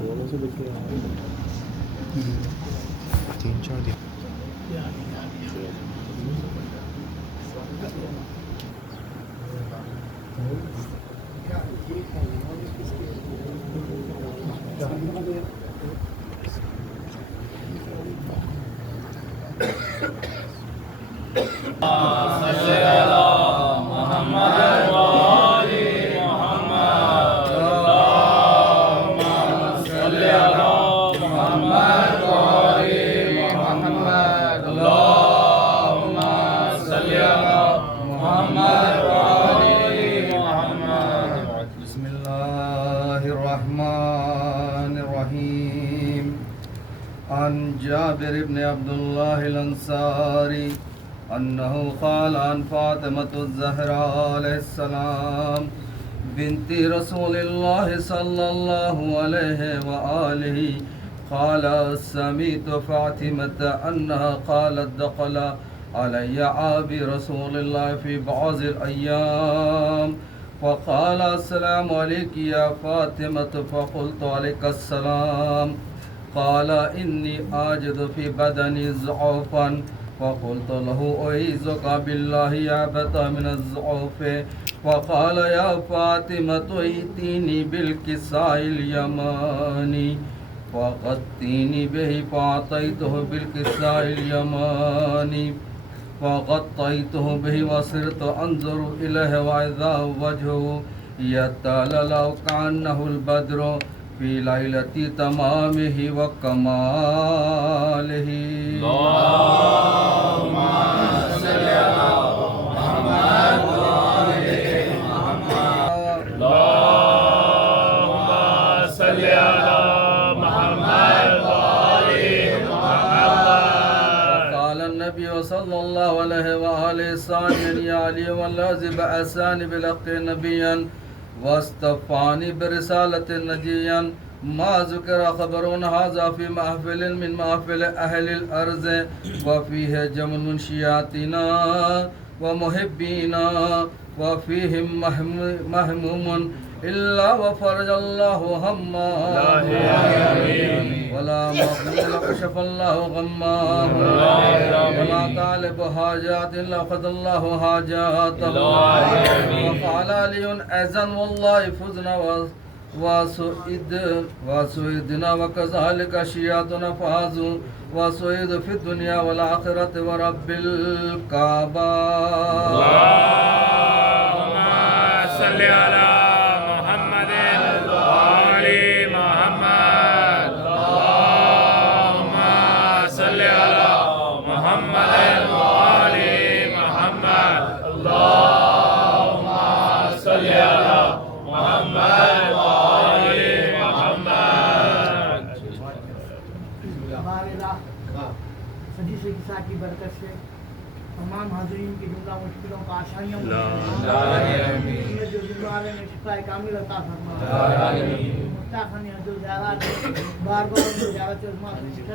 दोनों से लेके आए 3-4 दिन। बिस्मिल्लाहिर्रहमानिर्रहीम। अन जाबिर इब्न अब्दुल्लाह अल-अंसारी अन्नहु क़ाल अन फ़ातिमतु ज़हरा अलैहिस्सलाम बिन्ति रसूलिल्लाह सल्लल्लाहु अलैहि व आलिहि क़ाल समीअतु फ़ातिमता अन्नहा क़ालत दख़ल अलैया आबी रसूलिल्लाह फ़ी बअज़िल अय्याम फ़क़ाल अस्सलामु अलैकी या फ़ातिमतु फ़क़ुल्तु अलैकस्सलाम क़ाल इन्नी आजिदु फ़ी बदनी ज़ुअफ़न फ़क़ुल्तु लहु उईज़ुका बिल्लाहि अबता मिनज़-ज़ुअफ़ फ़क़ाल या फ़ातिमतु इतीनी बिल-किसाइल यमानी फ़ग़त्तीनी बिही फ़अतैतुहु बिल-किसाइल यमानी फ़ग़त्तैतुहु बिही वसिरतु अंज़ुरु इलैहि वइज़ा वजहुहु यतलअलअ कअन्नहुल बद्रु फ़ी लैलति तमामिहि व कमालिहि। अल्लाहुम्मा सल्लि अला मुहम्मद व आलि मुहम्मद। अल्लाहुम्मा सल्लि अला मुहम्मद व आलि मुहम्मद। क़ाल अन्नबी सल्लल्लाहु अलैहि व आलिहि सानियन या अली वल्लज़ी बअसानी बिल-हक़्क़ि नबिय्यन वस्तफ़ानी बिरिसालतिन नजिय्यन मा ज़ुकिरा ख़बरुन हाज़ा फ़ी महफ़िलिन मिन महफ़िल अहलिल अर्ज़ व फ़ीहि जमउन मिन शियातिना व मुहिब्बीना व फ़ीहिम महमूमुन इल्ला व फ़रजल्लाहु हम्मा वला मग़लूल कशफ़ल्लाहु गम्माहु वला तालिब हाजातिन लक़दल्लाहु हाजातहु वक़ाल अलियुन अज़न वल्लाहि फ़ुज़ना वसुइदना वकज़ालिका शियातुना फ़ाज़ू वसुइद फ़िद दुनिया वल आखिरति व रब्बिल काबा। अल्लाहुम्मा सल्लि अला मुहम्मद व आलि मुहम्मद। अल्लाहुम्मा सल्लि अला मुहम्मद व आलि मुहम्मद। अल्लाहुम्मा सल्लि अला मुहम्मद व आलि मुहम्मद। हमारे सजी से किसा की बरकत से तमाम हाज़रीन की जुमला मुश्किलों का आसानियों जो जिम्मेवार में शिफाए कामिल अता फरमाए। मुत्ताक़ानी अब्दुल ज़ारात बार-बार ज़ियारत उज़मा से शिफा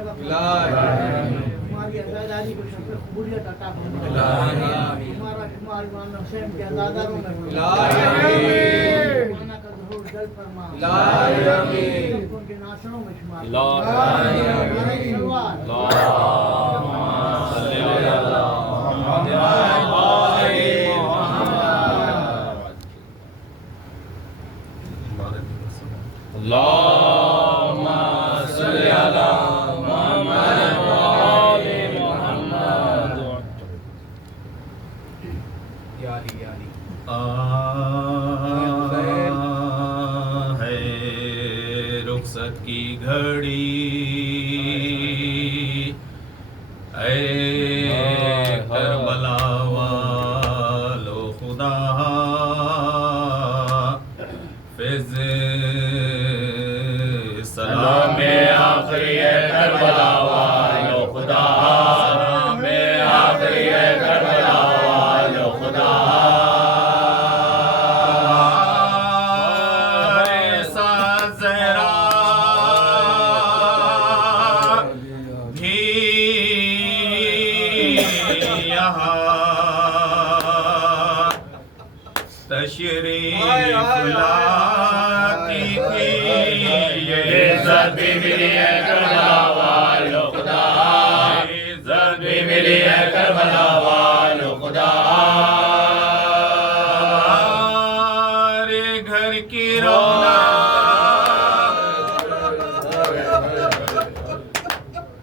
हमारी आज़ादी को शफ़ क़बूलियत अता फरमाए। हमारा शुमार इमाम हुसैन के आज़ादारों में माना का ज़हूर जल्द फरमाए। उनके नासरों में शुमार अल्लाहुम्मा सल्लि अला मुहम्मद व आलि मुहम्मद। है रुखसत की घड़ी ऐ करबला वालो खुदा फिज़ सलाम आखिरी करबला वालो खुदा, सलाम आखिरी करबला वालो खुदा। तशरीफ लाती थी ये इज्जत भी मिली है करबला वालों खुदा, इज्जत भी मिली है करबला वालों खुदा। हमारे घर की रौनक,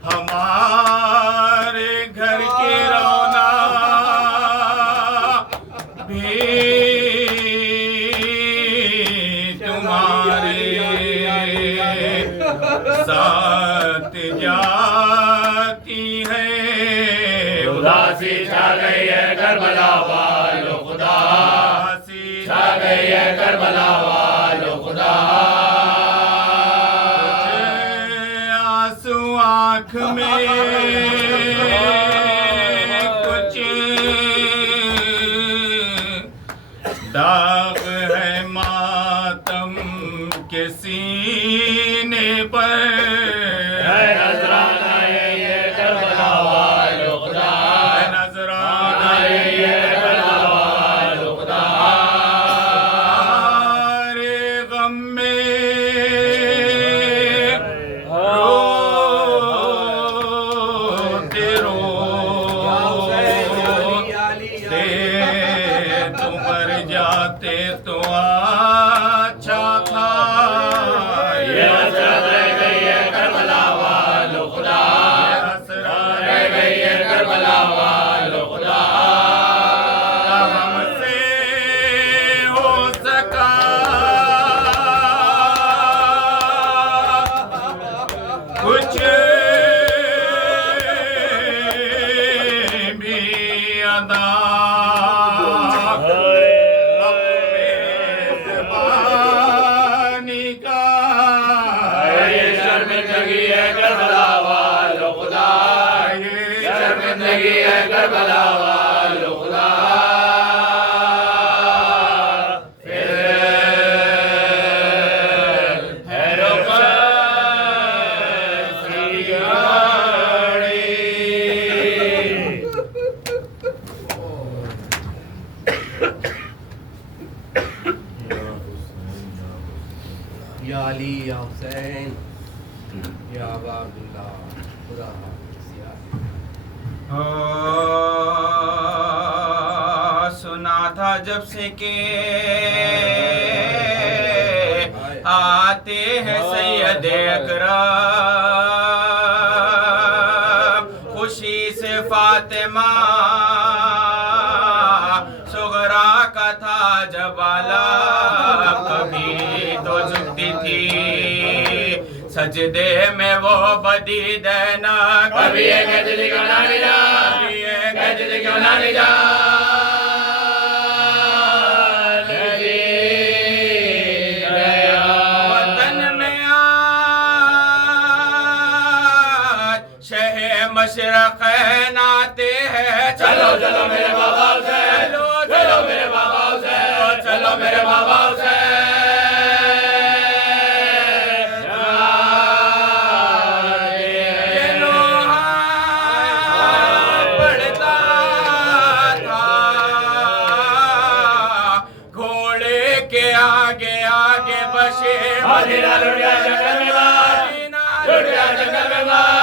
हमारे घर की रौनक भी तुम्हारे साथ जाती है। उदासी छा गई है करबला वालों खुदा, छा गई है करबला वालों खुदा। आंसू आँख में कुछ दाग है मातम के सीने पर। है नजराना ये करबला वालों खुदा, है नजराना ये करबला वालों खुदा। हमारे गम में रोते रोते तुम मर जाते तो अच्छा था। ये हसरत रह गई है करबला वालों खुदा, रह गई है करबला वालों खुदा। हमसे हो सका कुछ भी अदा अपने ज़बानी का। ये शर्मिंदगी है करबला वालों खुदा, ये शर्मिंदगी है करबला वालों खुदा। फिर है या अली या हुसैन या अबा अब्दुल्लाह खुदा हाफिज़ या सुना था जब से के आते हैं सैयद अकरम, खुशी से फातिमा सुगरा का था जबाला। कभी तो झुकती थी सजदे में वो बदी देना, कभी ये कहती क्यों ना ले जा, कभी ये कहती क्यों ना ले जा। वतन में आज शहे मशरक़ नाते हैं। चलो चलो मेरे बाबा से, चलो मेरे बाबा से, चलो मेरे बाबा से। ये लोहा पड़ता था घोड़े के आगे आगे बसे। मदीना लुट गया जंगल में मार, लुट गया जंगल में मार।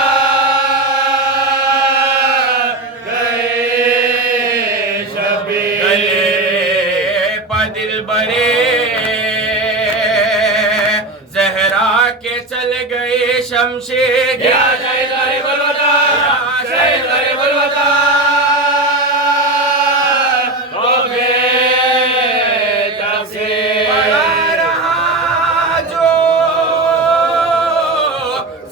गले पदिल बरे जहरा के चल गए शमशेर। या शहीद गरीब अलवदा, शहीद गरीब अलवदा। ओ बेतब से पड़ा रहा जो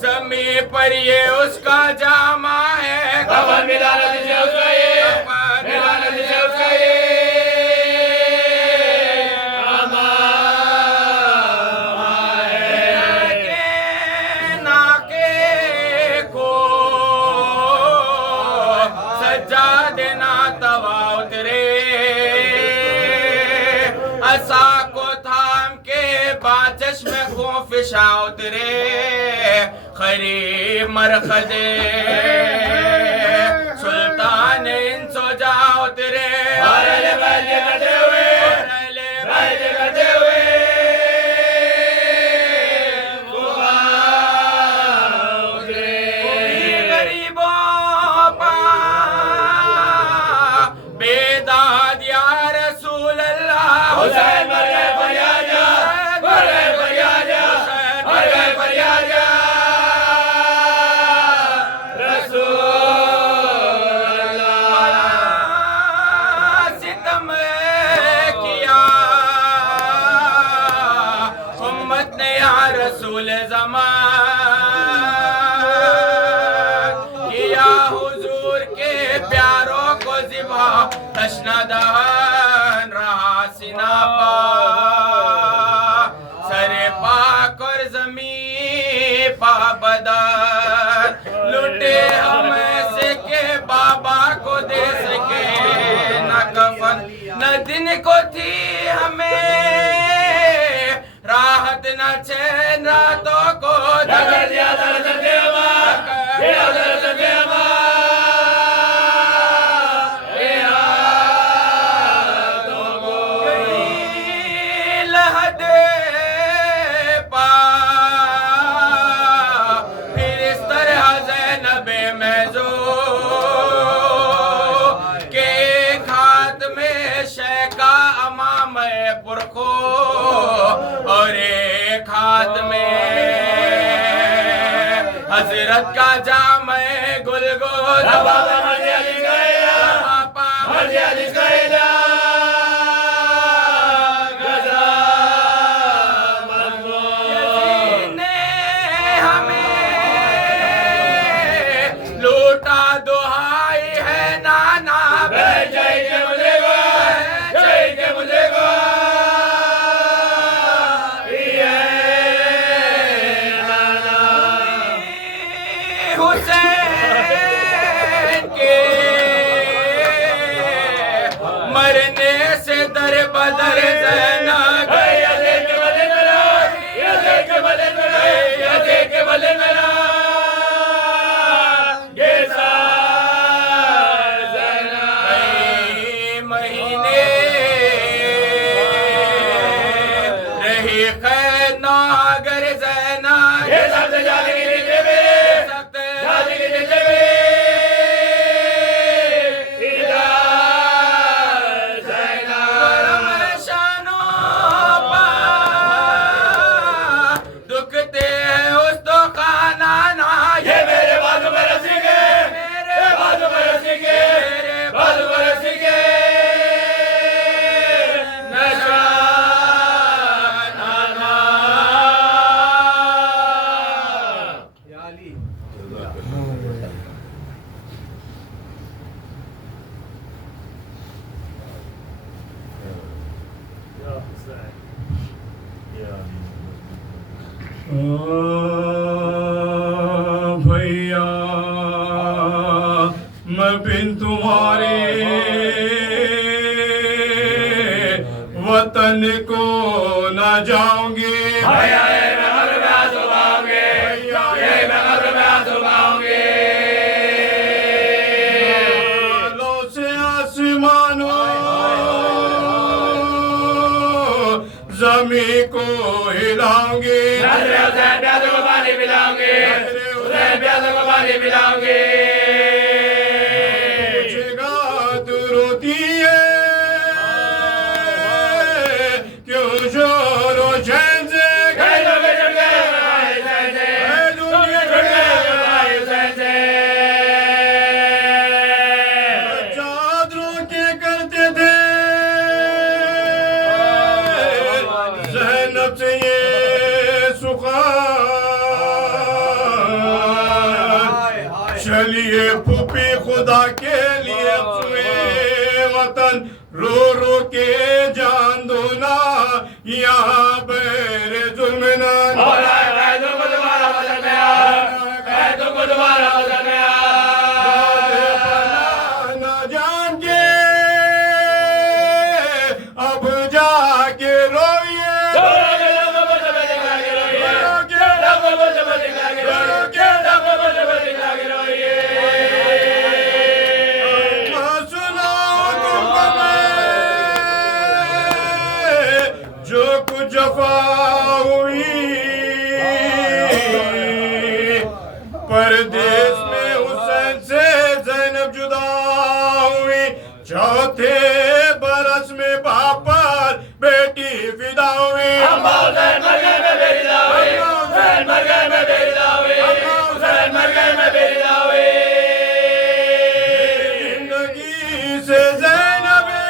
ज़मीं पर ये उसका जामा है। कफन मिला नदी से उसका ये, मिला नदी से उसका ये। नाके को सजा देना तवा उतरे, असा को थाम के बाचश में खोफिशा उतरे। खरी मरखदे सुल्तान इन सो जा उतरे। करते हुए, हुसैन मर गए फरियाद जा, मर गए फरियाद जा, मर गए फरियाद जा। रसूल अल्लाह सितम किया उम्मत ने या रसूल ज़मान किया हुजूर के प्यारों को ज़िबा तशना दहन रहा सीना पा सरे पाक और ज़मीं पा बदर लुटे हम ऐसे के बाबा को दे सके न कफन न दिन को थी हमें राहत न चैन रातों को धकर दिया दर्द देवा दिया दर्द देवा पुरखो और एक हाथ में हजरत का जाम गुलगोद बाबा मर्जिया लिखाया पापा मर्जिया लिखाया गजा ने हमें लूटा दुहाई है नाना जय के मुझे गो जय के मुझे गो हुसैन के मरने से दर बदर ज़ैना गया के बदले मेरा ये के बदले मेरा ये के बदले मेरा ये ज़ैना महीने रही खैर नागर ज़ैना ये सब जाने के लिए भैया मैं बिन तुम्हारे वतन को न जाऊंगी भैया से आसमानों जमी को हिलाऊंगी प्यासों को पानी पिलाऊंगे प्यासों को पानी पिलाऊंगे तू रोती है क्यों जोरो चैन से चादरों के करते थे ज़ैनब से ये चलिए फूफी खुदा के लिए वतन रो रो के जान दो ना यहाँ बेरे जुल्म ना दोबारा ना जान के अब जाके रोइए जो कुछ जफा हुई परदेश में हुसैन से ज़ैनब जुदा हुई चौथे बरस में वापस अम्मा हुसैन मर गए मैं बेरी दावे हुसैन मर गए मैं बेरी दावे हुसैन मर गए मैं बेरी दावे जिंदगी से ज़ैनबे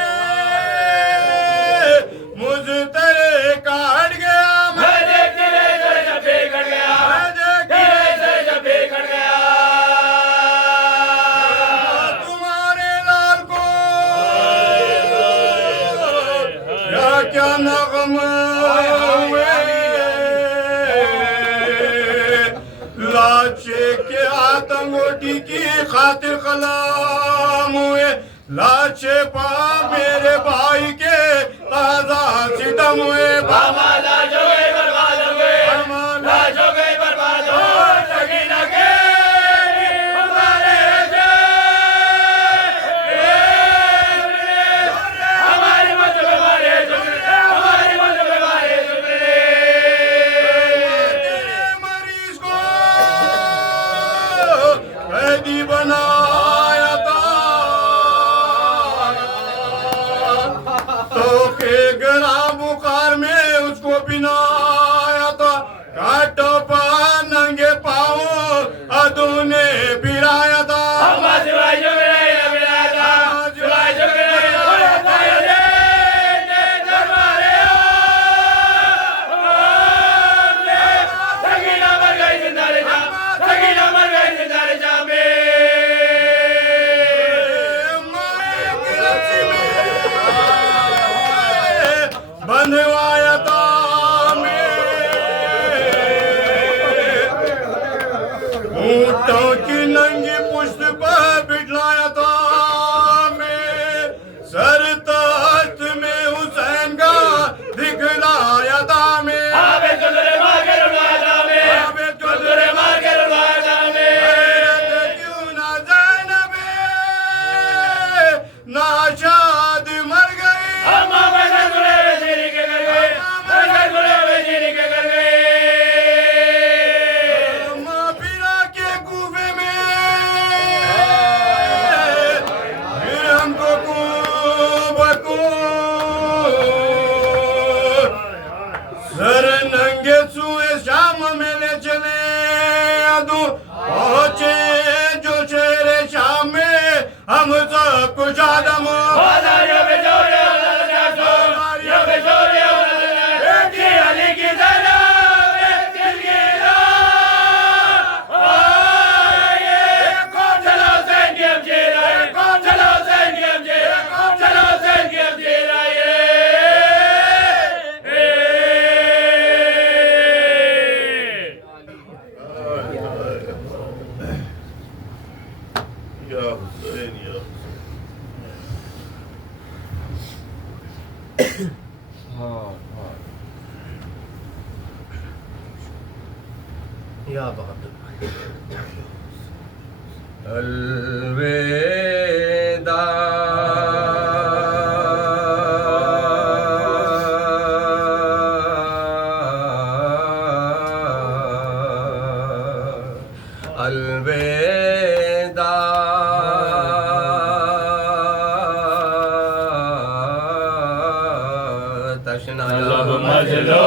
मुझ तेरे काट गया मैं देख किले से जब बिगड़ गया किले से जब बिगड़ गया तुम्हारे लाल को या क्या नगम हुए लाचे के आतंगोटी की खातिर कलाम हुए लाचे पा मेरे भाई के ताजा सितम हुए बाबा लाज हो गए बर्बाद हो गए लाज हो गए बर्बाद हो सकीना के हमारे हमारी मत हमारे हमारी मत हमारे मरीज को कैदी बनाया था तो के गरा बुखार में उसको पिनाया था काटो पा नंगे पाओ अदूने पिराया था हमारे सिवाय जो मेरा मिला था सिवाय जो मेरा था ये दरबारे सकीना मर गई जिंदा रे जा सकीना मर गई जिंदा रे जा में बंधवाया था ऊँटों की नंगी पुष्ट पर बिठलाया था मैं सर तख्त में हुसैन का दिखलाया था मैं आबे चुदरे मार के रुलाया था में चुदरे मार के रुलाया था में क्यों ना ज़ैनबे नाशाद मर गई अम्मा पैसा गुले वजीरी के कर गए पैसा गुले वजीरी के कर गए माफिरा के कूफे में फिर हमको सर नंगे सुए शाम में ले चले अदू पहुंचे जो शेरे शाम में हम सब कुछ आदम बाजारियों में जोरे बाजारियों में जोरे की अली की जरा दिल की चलो सैन्य जी राय चलो सैन्य जी चलो सैन्य जी राय या हुसैन या या बहादुर अलविदा अलविदा तशना लब मजलो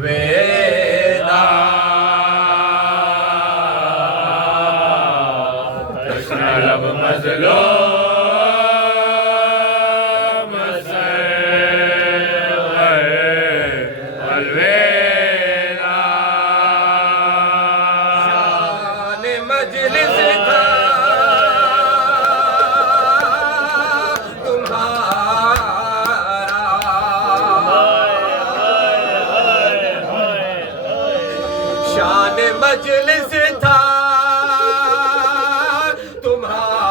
अलविदा तशना लब मजलो मजलिस था तुम्हारा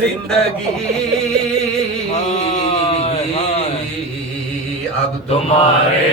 जिंदगी अब तुम्हारे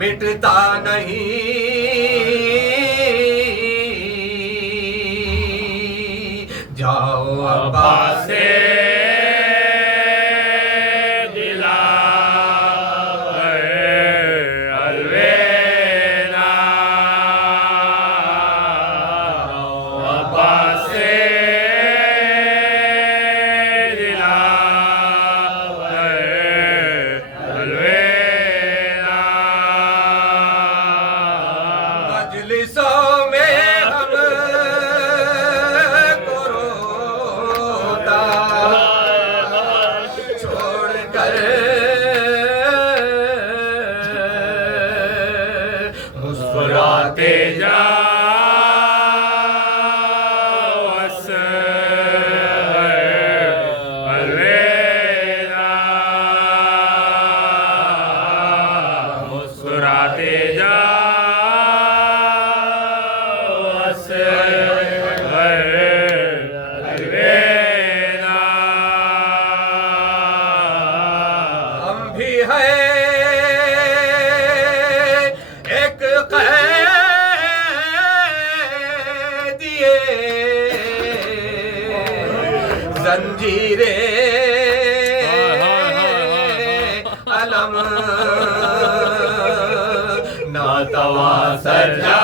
मिटता नहीं जाओ अब्बा से दिला अलविदा अब्बा से दिला अलविदा मजलिसों में हम को रोता छोड़ कर मुस्कुराते जाओ अलविदा मुस्कुराते जाओ हम भी है एक कैदिए जंजीरे अलम नातवा सजा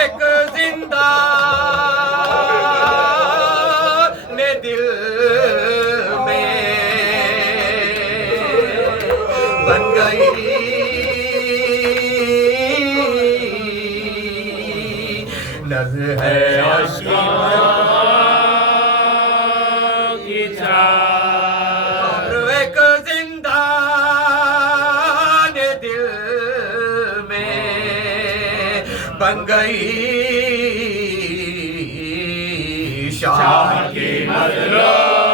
एक जिंदा ने दिल में बन गई नज़्र है की छाप एक जिंदा ने दिल में बन गई शाह की मज़लूम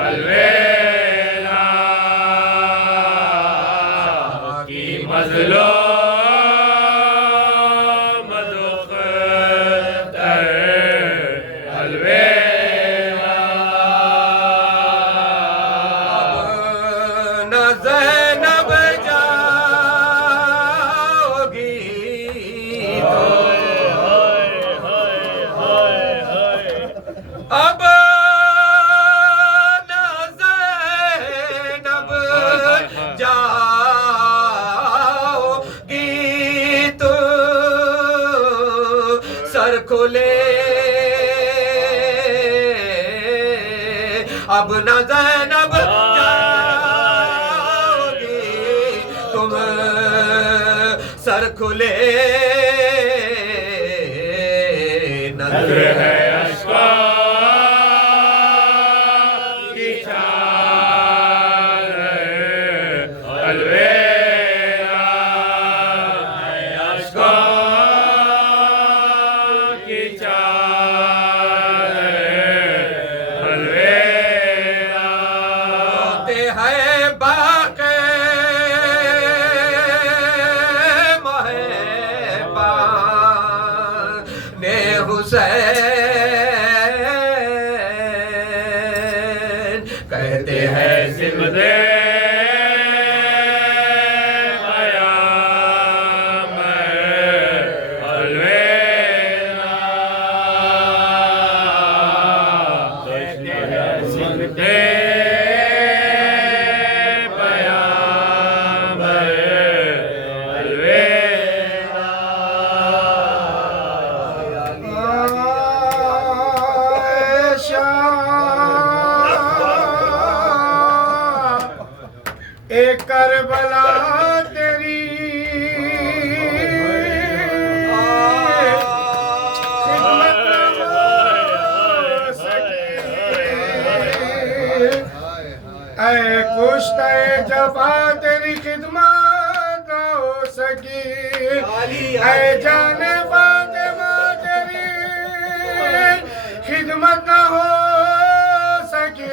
अलविदा शाह की मज़लूम अलविदा न ज़ैनब जाओगी अब न ज़ैनब जाओगी तो सर खोले अब न ज़ैनब जाओगी तुम सर खुले नज़र है अश्क़ा की चाल अलवेला अश्कों की चाल अलवेला रोते हैं बाक़े महबा ने हुसैन कहते हैं सिमरे एक करबला तेरी खिदमत न हो सकी ऐ कुश्ते जफा तेरी खिदमत न हो सकी ऐ जाने फातिमा तेरी खिदमत न हो सकी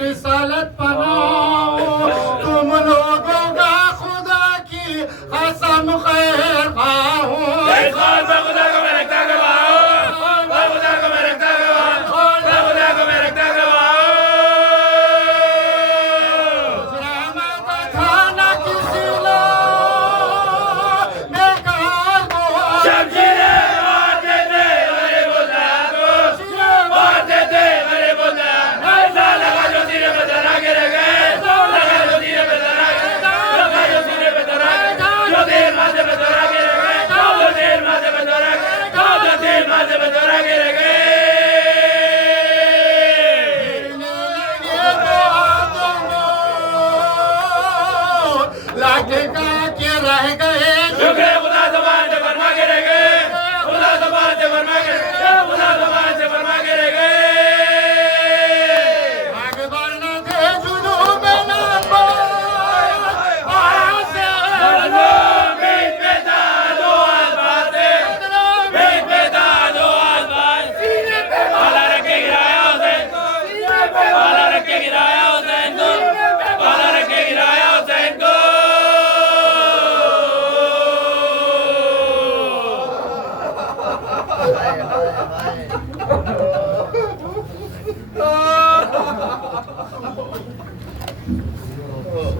रिसालत बनाओ तुम लोगों का खुदा की कसम खैर खाओ खुदा को मैं रखता गवाओ खुदा को मैं रखता गवाओ खुदा को मैं रखता गवाओ खाना किसी लो बेकार को शमशीरे मारते थे मेरे बुला को मारते थे मेरे बुला रह गए खुदा ज़बान से फरमा के रह गए खुदा ज़बान से फरमा के खुदा ज़बान से फरमा के रह गए आगे बढ़ना थे जुनून में ना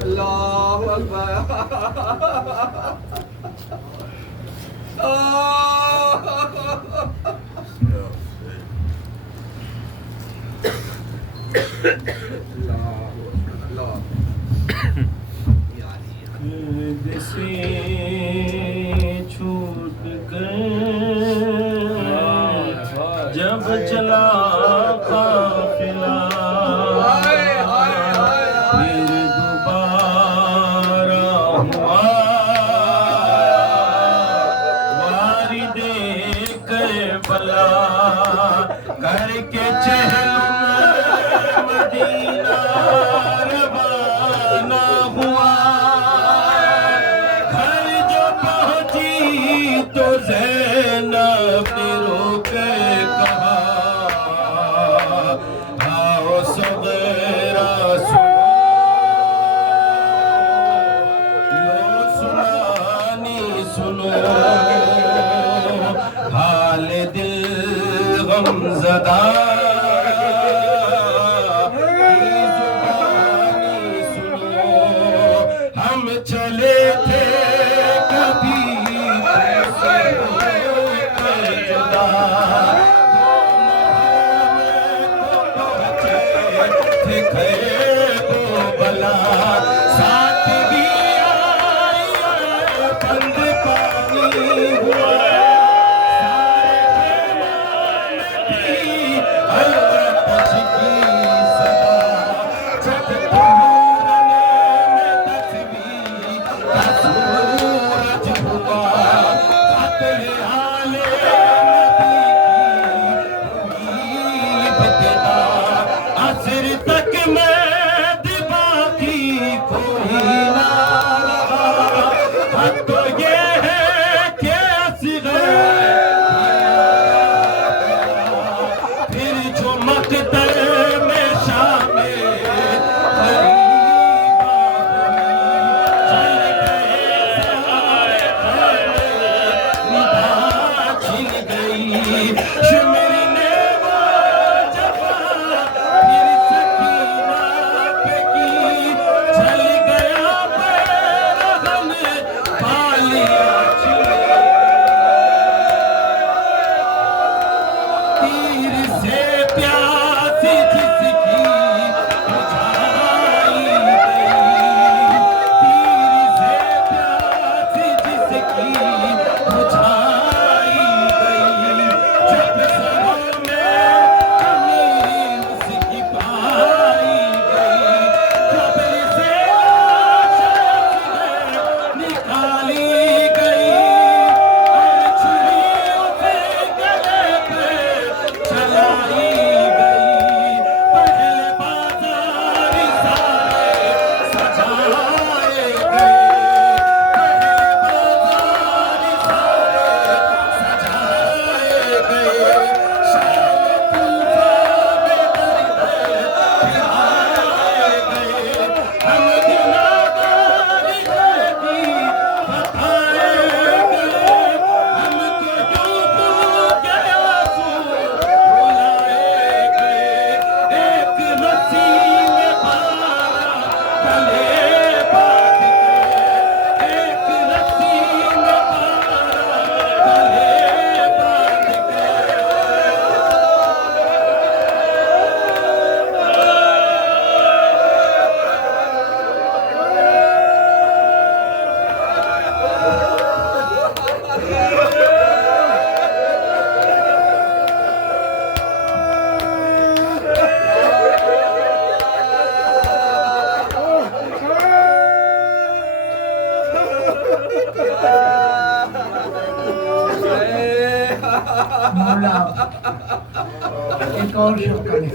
अल्लाहु अकबर छूट गए जब चला काफिला फिर दोबारा हुआ वारिदे करबला करके चहल मदीना रवाना हुआ घर जो पहुंची तो ज़ैनब ने रोकर कहा आओ सगरा सुनो हाल दिल गमज़दा हम चले थे कभी जुदा थे खैर को बला साथ भी बंद पानी हुआ तक मैं दिमागी कोई ना रहा तो ये है कि फिर जो मकदर में शामिल छिन गई मेरी ने जफा फिर सकीना पे की चल गया पैरहन पालिया तीर से प्यासी जिसकी बुझाई गई तीर से प्यासी जिसकी बुझाई गई जब सरों में एक और शब्द नहीं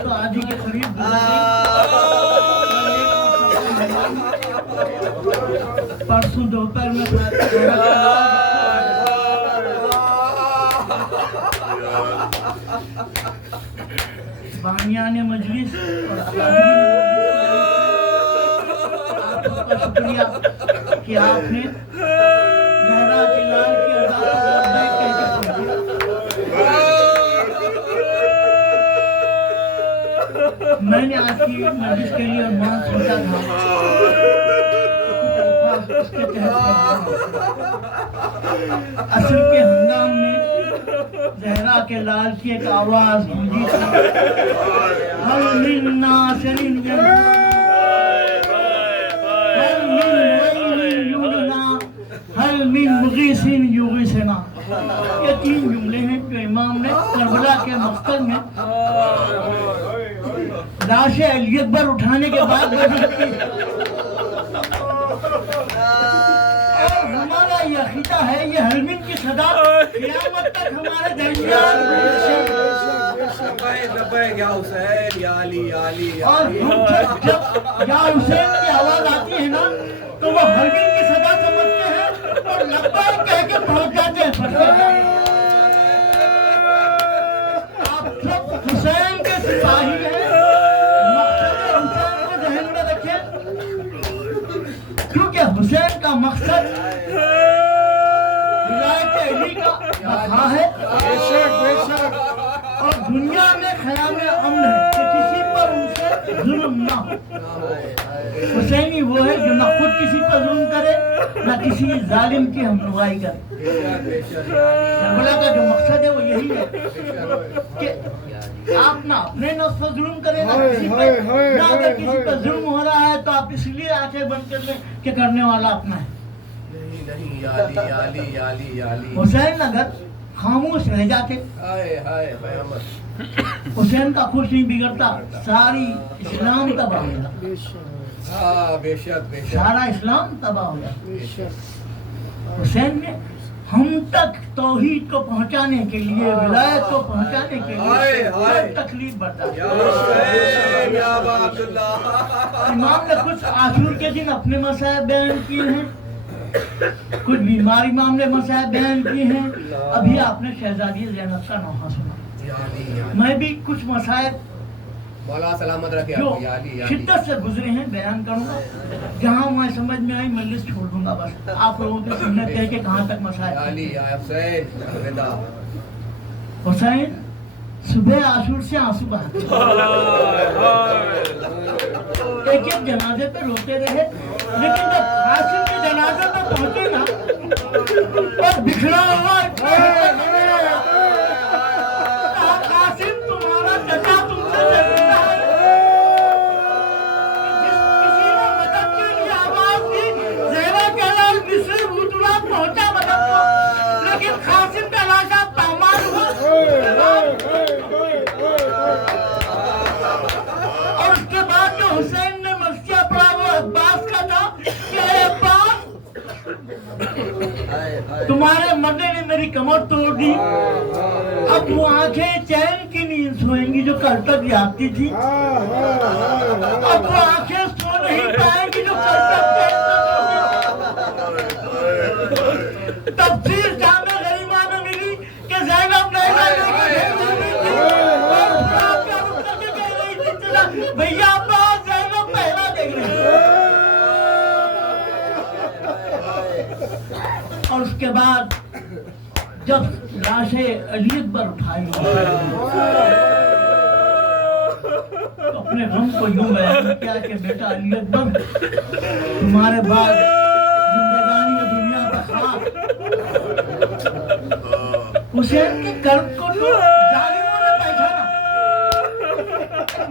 तो आदि के करीब परसों दोपहर में बानियाने मजलिस और आपका शुक्रिया कि आपने जहरा के लाल की मैंने आज की मजलिस के लिए मान सोचा था उसके तहत असर के हंगाम में जहरा के लाल की एक आवाज गूंजी थी हल मिन नासिरिन हल मिन मुगीसिन युगीसिना। ये 3 जुमले हैं जो इमाम ने करबला के मक़सद में लाश अली अकबर उठाने के बाद हमारा ये अकीदा है ये हलमिन की सदा क़यामत तक हमारे दरमियान या हुसैन या अली या अली और जब या हुसैन की आवाज आती है ना तो वो हलमिन की सदा समझते हैं और लब्बैक कह के पहुंच जाते हैं। आप सब हुसैन के सिपाही हैं, मकसद हुसैन को ज़हन में रखें क्योंकि हुसैन का मकसद विलायत अली का बका है और दुनिया में ख़याम अमन है कि किसी पर उनसे जुल्म ना हो। हुसैनी वो है जो ना खुद किसी पर जुल्म करे ना किसी जालिम की हमनुआई करे। करबला का जो मकसद है वो यही है कि आप ना अपने नफ्स पर जुल्म करें ना किसी पर, ना अगर किसी पर जुल्म हो रहा है तो आप इसलिए आंखें बंद कर लें कि करने वाला अपना है। नहीं या अली या अली या अली या अली। हुसैन अगर खामोश रह जाते हुसैन का कुछ नहीं बिगड़ता, सारी इस्लाम तबाह हो जाता। बेशक बेशक सारा इस्लाम तबाह हो जाता। हुसैन ने हम तक तौहीद को पहुंचाने के लिए, विलायत को पहुंचाने के लिए हर तकलीफ बर्दाश्त की। इमाम ने कुछ आशूर के दिन अपने मसाइब बयान किए हैं, कुछ बीमारी मामले मसाइब बयान किए हैं। अभी आपने शहजादी ज़ैनब का नौहा सुना। मैं भी कुछ मसाइब मौला सलामत रखे जो या अली या अली। शिद्दत से गुजरे हैं बयान करूंगा। जहां मैं समझ में आई मैं लिस्ट छोड़ दूंगा, बस आप लोगों के सुनने कह के कहां तक मसाइब। या अली या हुसैन अलविदा। हुसैन सुबह आशूर से आंसू बहाते, एक एक जनाजे पे रोते रहे, लेकिन जब कासिम के जनाजे पे पहुंचे ना और बिखरा हुआ कासिम तुम्हारा चचा तुमसे डरता है। किसी ने मदद के लिए आवाज दी, ज़हरा के लाल मिस्र भूतला पहुंचा मदद को, लेकिन कासिम का लाशा पामाल हुआ। और उसके बाद जो हुसैन ने मस्जिद पड़ा वो अब्बास का था कि अब्बास तुम्हारे मरने ने मेरी कमर तोड़ दी, अब वो आंखें चैन की नींद सोएंगी जो कल तक जागती थी, अब वो आंखें सो नहीं पाएंगी जो कल तक चैन से सोती। तफसीर जामे गरीमा में मिली कि ज़ैनब लैला लेके भैया अब्बास ज़ैनब पहला देख रही। और उसके बाद जब लाशें अली अकबर उठाई तो अपने गम को यूं बयान किया कि बेटा अली अकबर तुम्हारे बाद जिंदगानी में दुनिया का खाक। हुसैन के कर्म को तो जालिमों ने पहचाना,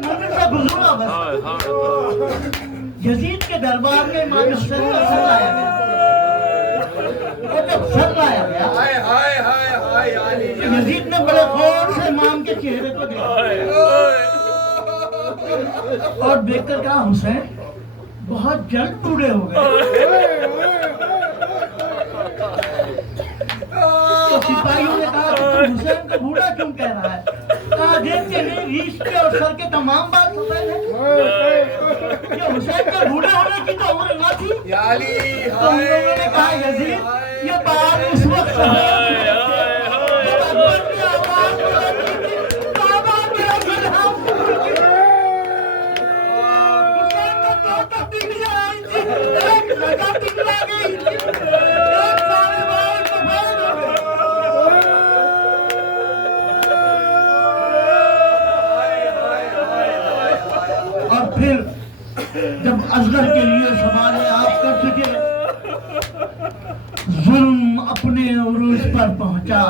मंदिर से गुजरा बस। यजीद के दरबार में इमाम हुसैन का सर लाया गया, और जब सर लाया गया यजीद ने बड़े गौर से इमाम के चेहरे को देखा और देखकर कहा हुसैन बहुत जल्द बूढ़े हो गए। तो सिपाहियों ने कहा कि तुम हुसैन को बूढ़ा क्यों कह रहा है? कहा देखते नहीं रीछ के और सर के तमाम बाल सफेद हैं। ये हुसैन के बूढ़े होने की तो उम्र न थी। या अली तो हम लोगों ने कहा यजीद ये बाल उस वक्त सफेद थे जब अकबर की आवाज बुलंद थी, काबा मेरा गुलाम। हुसैन को दो तब्दीलियां आई थी, एक लगा पिघला गई थी, एक सारे बाल सफेद हो गए। और फिर जब असगर के लिए सवाल आप कर सके, जुल्म अपने उरूज पर पहुंचा,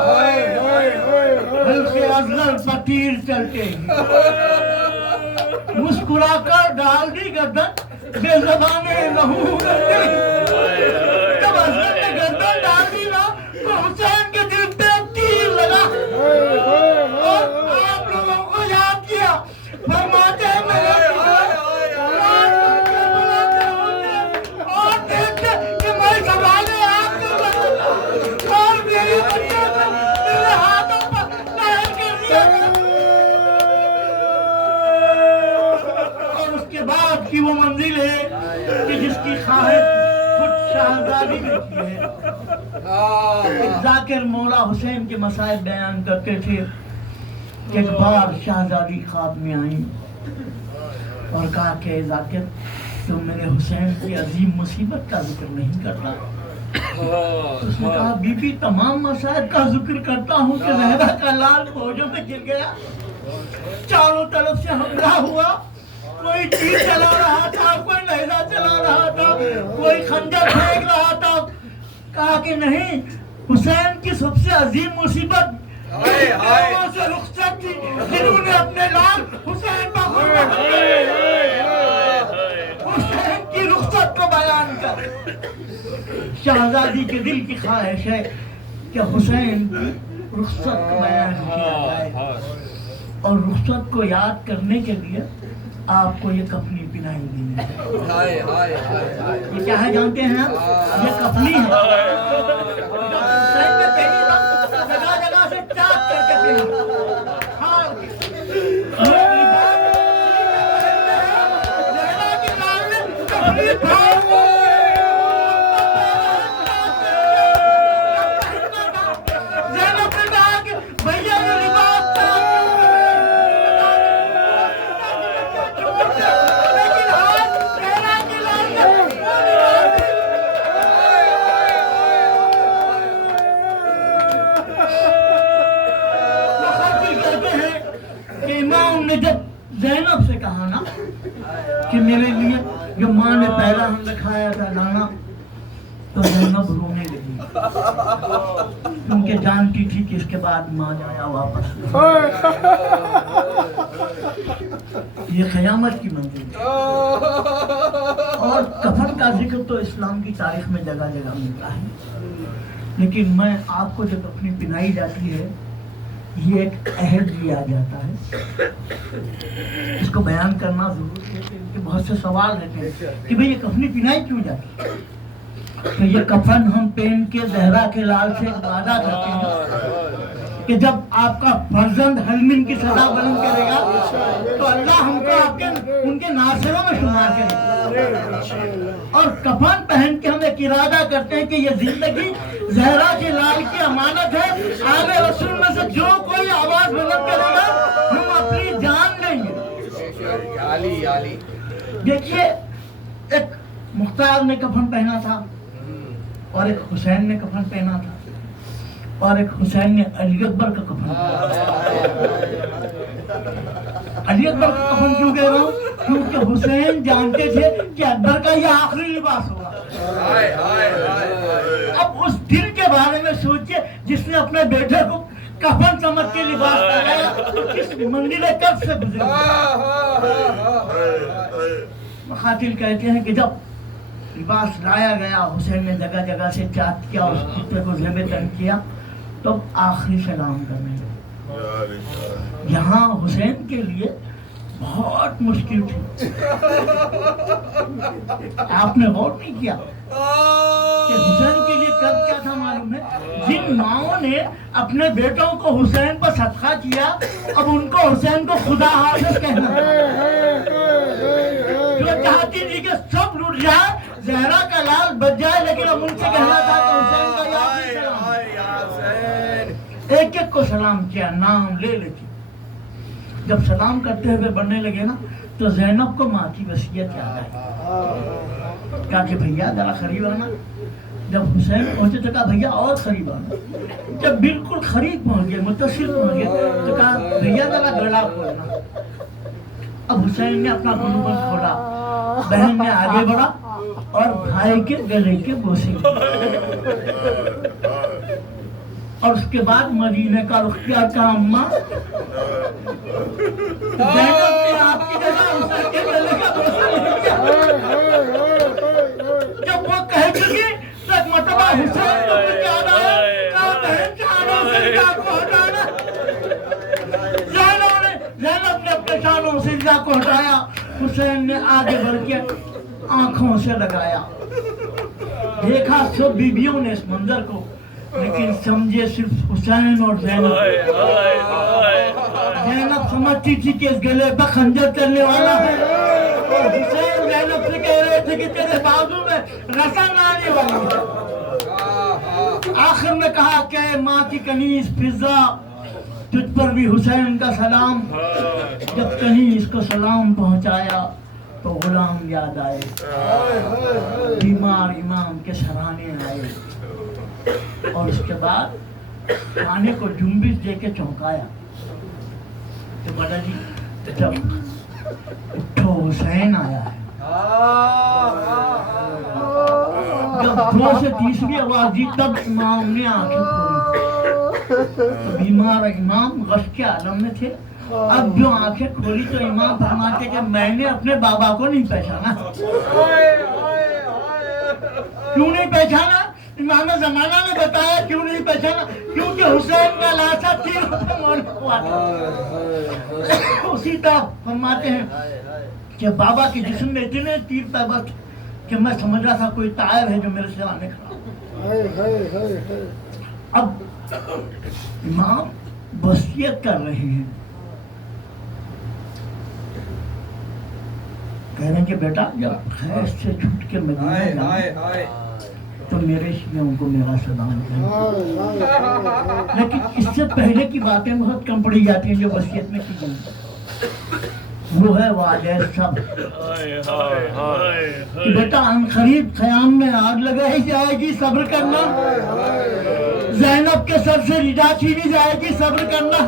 हल्के असगर पर तीर चलते मुस्कुराकर डाल दी गर्दन, बेज़बाने लहू करते। जब असगर ने गर्दन डाल दी ना तो हुसैन के दिल पे तीर लगा और आप लोगों को याद किया, फरमाते हैं मेरे और देखते कि मैं सवाले आपके और मेरे बच्चे को मेरे हाथों पर कायल कर दिया। और उसके बाद की वो मंजिल है कि जिसकी ख्वाहिश खुद शहजादी ने की है। एक जाकिर मौला हुसैन के मसाइब बयान करते थे कि एक बार शहजादी ख्वाब में आई और कहा कि जाकिर तुम मेरे हुसैन की अजीम मुसीबत का जिक्र नहीं करता। उसने कहा बीबी तमाम मसाइब का जिक्र करता हूँ कि ज़हरा का लाल फौजों में गिर गया, चारों तरफ से हमला हुआ, कोई तीर चला रहा था, कोई लहरा चला रहा था, कोई खंजर फेंक रहा था। कहा कि नहीं, हुसैन की सबसे अजीम मुसीबत से रुखसत थी जिन्होंने अपने लाल हुसैन पर हुसैन की रुखसत को बयान कर। शहजादी के दिल की ख्वाहिश है कि हुसैन की रुखसत को बयान किया जाए और रुखसत को याद करने के लिए आपको ये कफनी पिनाई देनी है। ये क्या है जानते हैं आप? ये कफनी है। हुसैन ने पहली बार जगह जगह से चाक करके पहनी। हाँ, ये लिबास ज़हरा के लाल ने कफनी फाड़ दी। ज़ैनब ने कहा कि भैया ये लिबास ने जब ज़ैनब से कहा ना कि मेरे लिए जो माँ ने पहला हमने खाया था नाना, तो ज़ैनब रोने लगी क्योंकि जानती थी कि इसके बाद माँ जाया वापस। ये क़यामत की मंजिल है। और कफन का जिक्र तो इस्लाम की तारीख में जगह जगह मिलता है, लेकिन मैं आपको जब अपनी पिनाई जाती है ये एक अहद लिया जाता है, इसको बयान करना जरूरी है कि बहुत से सवाल रहते हैं कि भाई ये कफनी पिनाई क्यों जाती है। तो ये कफन हम पहन के ज़हरा के लाल से वादा करते हैं कि जब आपका फर्जंद हलमिन की सजा बुलंद करेगा तो अल्लाह हमको आपके उनके नासिरों में शुमार करेगा। और कफन पहन के हम एक इरादा करते हैं कि ये जिंदगी ज़हरा के लाल की अमानत है, आगे रसूल में से जो कोई आवाज बुलंद करेगा हम अपनी जान लेंगे। देखिए, एक मुख्तार ने कफन पहना था और एक हुसैन ने कफन पहना था, और एक हुसैन ने अली अकबर का कफन। अली अकबर का कफन क्यों कह रहा हूँ? क्योंकि हुसैन जानते थे कि अकबर का यह आखिरी लिबास होगा। अब उस दिन के बारे में सोचिए, जिसने अपने बेटे को कफन समझ के लिबास लगाया तो किस मंजिले कब से गुजरे। खातिल कहते हैं कि जब लिबास लाया गया, हुसैन ने जगह जगह से चाक किया, उस कुत्ते को ज़ेबे तन किया, तो आखिरी सलाम करने लगे। यहाँ हुसैन के लिए बहुत मुश्किल थी। आपने गौर नहीं किया कि हुसैन के लिए कब क्या था मालूम है? जिन माओं ने अपने बेटों को हुसैन पर सदका किया, अब उनको हुसैन को खुदा हाफिज कहना। जो चाहती थी कि सब लूट जाए, जहरा का लाल बच जाए, लेकिन अब उनसे कहना था कि हुसैन का एक एक को सलाम किया, नाम ले लेती। जब सलाम करते हुए बढ़ने लगे ना, तो ज़ैनब को माँ की वसीयत याद आई। कहा कि भैया जरा करीब आना। जब हुसैन पहुंचे तो कहा भैया और करीब आना। जब बिल्कुल करीब पहुंच गए, मुत्तसिल पहुंच गए, तो कहा भैया जरा गला खोलना। अब हुसैन ने अपना गुलगुल खोला, बहन ने आगे बढ़ा और भाई के गले के बोसे और उसके बाद मदीने का रुख किया। कहा अम्मा, ज़ैनब ने आपकी जगह हुसैन के गले का बोसा ले लिया। जब वो कह चुकी तो एक मरतबा हुसैन को कुछ याद आया। कहा बहन शानों से को हटाना। ज़ैनब ने अपने शानों से को हटाया। हुसैन ने आगे बढ़ के आंखों से लगाया, देखा सब बीबियों ने इस मंजर को, लेकिन समझे सिर्फ हुसैन और ज़ैनब। ज़ैनब समझती थी कि इस गले पर खंजर करने वाला है, और हुसैन ज़ैनब से कह रहे थे कि तेरे बाजू में रसन आने वाली है। आखिर में कहा कि माँ की कनीज फिजा, तुझ पर भी हुसैन का सलाम। जब कनीज को सलाम पहुंचाया तो गुलाम याद आए, बीमार इमाम के सराहने आए, और उसके बाद खाने को जुम्बिश दे के चौंकाया। तो बड़ा जी जब उठो हुसैन आया है, जब 2 से तीसरी आवाज दी तब इमाम ने आंखें खोली। तो बीमार इमाम गश के आलम में थे। अब जो आंखें खोली तो इमाम फरमाते कि मैंने अपने बाबा को नहीं पहचाना। क्यों नहीं पहचाना? इमाम ज़माना ने बताया क्यों नहीं पहचाना, क्योंकि हुसैन का लाशा तीर हुआ था। उसी तरह फरमाते हैं कि बाबा के जिस्म में इतने तीर पैबा कि मैं समझ रहा था कोई तायर है जो मेरे सामने खड़ा। अब इमाम वसीयत कर रहे हैं, कह रहे हैं कि बेटा जब खैर से छूट के मदीना जाए तो मेरे शियों को मेरा सलाम करें। लेकिन इससे पहले की बातें बहुत कम पड़ी जाती हैं जो वसीयत में की गई। वो है वादे सब कि बेटा अनखरीद ख़याम में आग लगाई जाएगी, सब्र करना। ज़ैनब के सर से रिदा छीनी जाएगी, सब्र करना।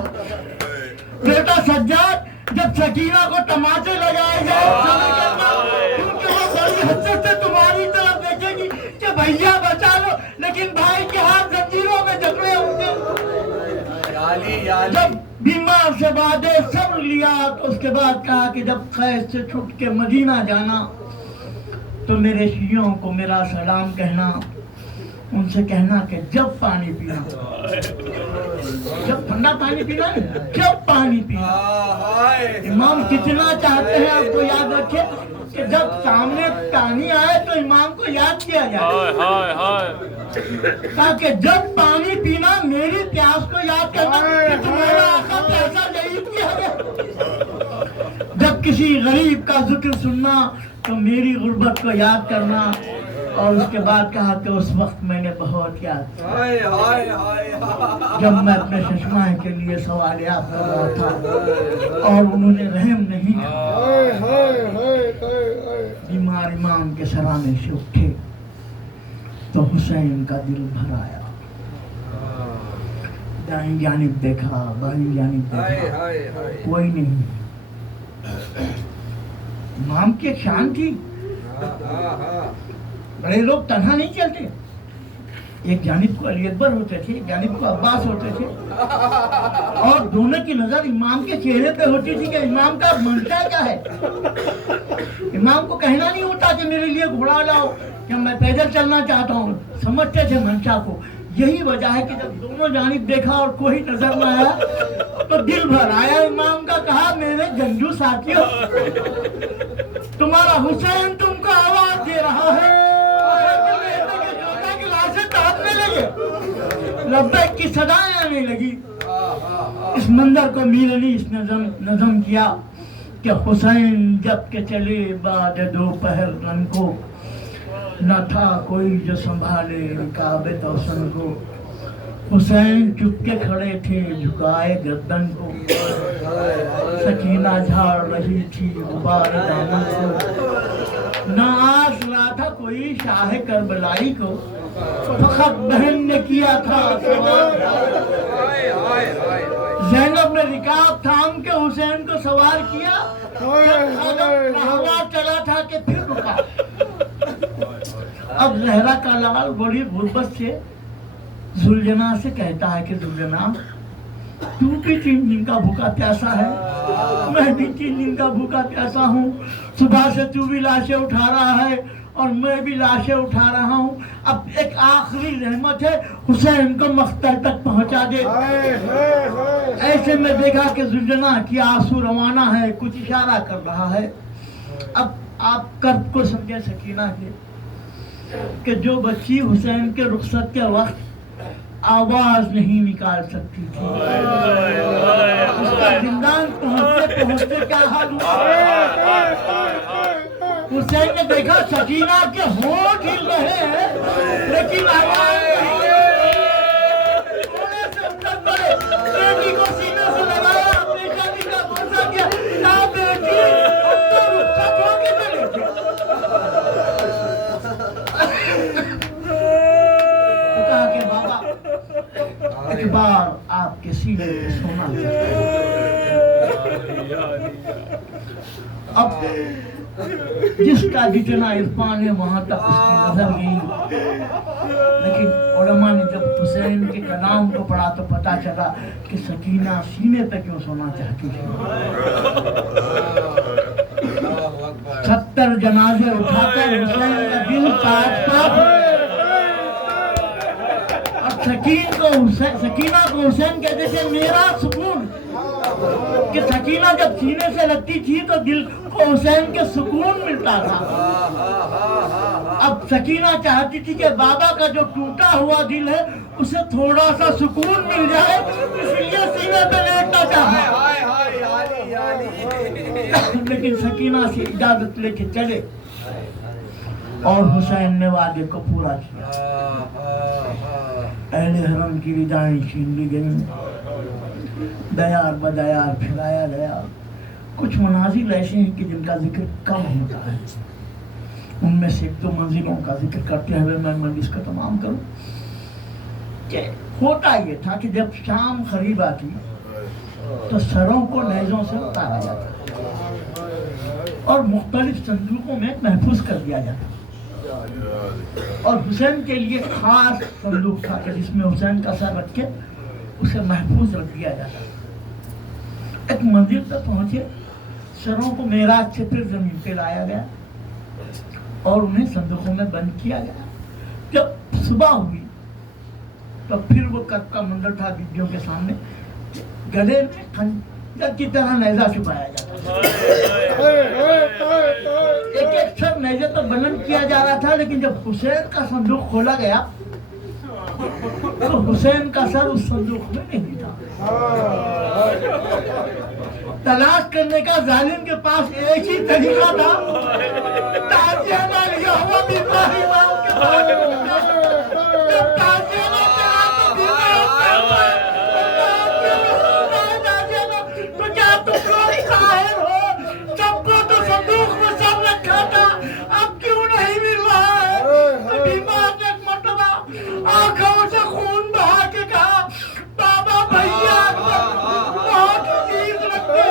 बेटा सज्जाद जब सकीना को तमाचे लगाए जाए, सब्र करना, क्योंकि वो बड़ी हसरत से तुम्हारी तरफ देखेगी कि भैया बचा लो, लेकिन भाई के हाथ जंजीरों में जकड़े होंगे। जब बीमार से बादे सब्र लिया तो उसके बाद कहा कि जब खैर से छूट के मदीना जाना तो मेरे शियों को मेरा सलाम कहना, उनसे कहना कि जब पानी पीना, जब ठंडा पानी पीना, जब पानी पीना। इमाम कितना चाहते हैं आपको याद रखे कि जब सामने पानी आए तो इमाम को याद किया जाए, ताकि जब पानी पीना मेरी प्यास को याद करना कि तुम्हारा आका पैसा नहीं किया गया। जब किसी गरीब का जिक्र सुनना तो मेरी गुर्बत को याद करना। और उसके बाद कहा कि उस वक्त मैंने बहुत याद जब मैं अपने चश्मा के लिए सवाल याद कर रहा था और उन्होंने रहम नहीं किया। बीमार इमाम के सराहने से उठे तो हुसैन का दिल भर आया। दाईं जानिब देखा, बाईं जानिब देखा, कोई नहीं। इमाम की एक शान थी, बड़े लोग तन्हा नहीं चलते। एक जानिब को अली अकबर होते थे, एक जानिब को अब्बास होते थे, और दोनों की नजर इमाम के चेहरे पे होती थी कि इमाम का मंशा क्या है। इमाम को कहना नहीं होता कि मेरे लिए घोड़ा लाओ या मैं पैदल चलना चाहता हूँ, समझते थे मंशा को। यही वजह है कि जब दोनों जानिब देखा और कोई नजर न आया तो दिल भर आया इमाम का। कहा मेरे जंगजू साथियों, तुम्हारा हुसैन तुमको आवाज दे रहा है। लब्बैक की सदाएं आने लगी। इस मंजर को मीरनी इसने नज़म किया कि हुसैन जब के चले बाद दोपहर रन को, न था कोई जो संभाले काबे तौसन को। हुसैन चुपके खड़े थे झुकाए गर्दन को, सकीना झाड़ रही थी गुबार दामन को। न आस रहा था कोई शाह करबलाई को, फखत बहन ने किया था सवार। ज़ैनब ने रिकाब थाम के हुसैन को सवार किया, हवा चला था कि फिर रुका। अब जहरा का लाल बड़ी गुर्बत से जुलजना से कहता है कि जुलजना, तू भी 3 दिन का भूखा प्यासा है, मैं भी 3 दिन का भूखा प्यासा हूँ। सुबह से तू भी लाशें उठा रहा है और मैं भी लाशें उठा रहा हूँ। अब एक आखिरी रहमत है, हुसैन को मख्तल तक पहुँचा दे। ऐसे में देखा कि जुलजना की आंसू रवाना है, कुछ इशारा कर रहा है। अब आप कर्ब को समझे सकीना के कि जो बच्ची हुसैन के रुखसत के वक्त आवाज नहीं निकाल सकती थी, उसका जिंदान पहुंचते पहुंचते क्या हाल हुआ। हुसैन ने देखा सकीना के होंठ हिल रहे हैं लेकिन आवाज नहीं। थोड़े से अंदर बढ़े, बेटी को सीने से लगाया, अपनी शादी का भरोसा किया, ना बेटी अब तो रुखसत होके चले थे। कहा कि बाबा एक बार आपके सीने पे सोना अब जिसका जितना इरफान है वहां तक उसकी नजर गई। लेकिन उलमा ने जब हुसैन के कलाम को पढ़ा तो पता चला कि सकीना सीने पे क्यों सोना चाहती थी। 70 जनाजे उठाकर हुसैन का दिल काट सकीना को हुसैन कहते थे मेरा सुकून, कि सकीना जब सीने से लगती थी तो दिल को हुसैन के सुकून मिलता था। अब सकीना चाहती थी कि बाबा का जो टूटा हुआ दिल है उसे थोड़ा सा सुकून मिल जाए, इसलिए सीने पे लेटना चाहा। लेकिन सकीना से इजाजत लेके चले और हुसैन ने वादे को पूरा किया। अहले हरम की रिदाएं छीन ली गई, दयार बदयार फिराया गया। कुछ मनाजिल ऐसे हैं कि जिनका जिक्र कम होता है, उनमें से 1-2 मंजिलों का जिक्र करते हुए मैं मजलिस का तमाम करूं कि होता ये था कि जब शाम करीब आती तो सरों को नेज़ों से उतारा जाता और मुख्तलिफ संदूकों में महफूज कर दिया जाता। और हुसैन के लिए खास संदूक था कि जिसमें हुसैन का सर रख के उसे महफूज रख दिया जाता। एक मंजिल तक पहुंचे, सरों को मेराज से फिर जमीन पे लाया गया और उन्हें संदूकों में बंद किया गया। जब सुबह हुई तो फिर वो कद का मंदिर था बीबियों के सामने, गले में खंजर की तरह नेज़ा छुपाया जाता। एक सर नेज़े तो बुलंद किया जा रहा था, लेकिन जब हुसैन का संदूक खोला गया तो हुसैन का सर उस संदूक में नहीं था। तलाश करने का जालिम के पास एक ही तरीका था, ताजियाना लिया हुआ बीमारी इमाम के पास। जब ताजियाना चला तो बीमार तो क्या तुम लोग शायर हो? सबको तो संदूक में सब रखा था, अब क्यों नहीं मिल रहा है? तो बीमार ने एक मरतबा आंखों से खून बहा के कहा, बाबा भैया बहुत चीज रखते